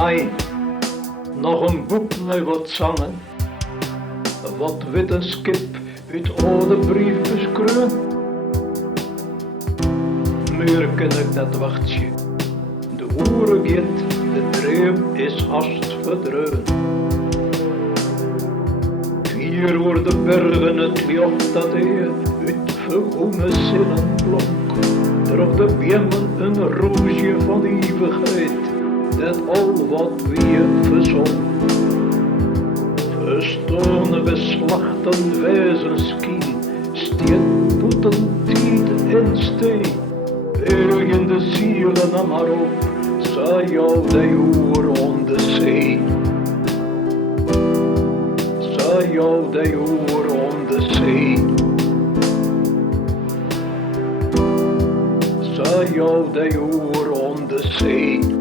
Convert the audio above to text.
Ai, nog een boek met wat zangen, wat witte skip uit oude briefjes kreun. Meer ken ik dat wachtje, de oeren gaat, de dream is haast verdreun. Hier voor de bergen het licht dat hij uit vergroene zinnen blonk. Terug de bemmen een roosje van eeuwigheid, dat al wat weer verzonk. Verstoorne beslachten wijzenskien, steed poeten tiet en stee. In de zielen nam haar op, zei jou de oer on de zee. Zei jou de oer on de zee. Zei jou de oer on de zee.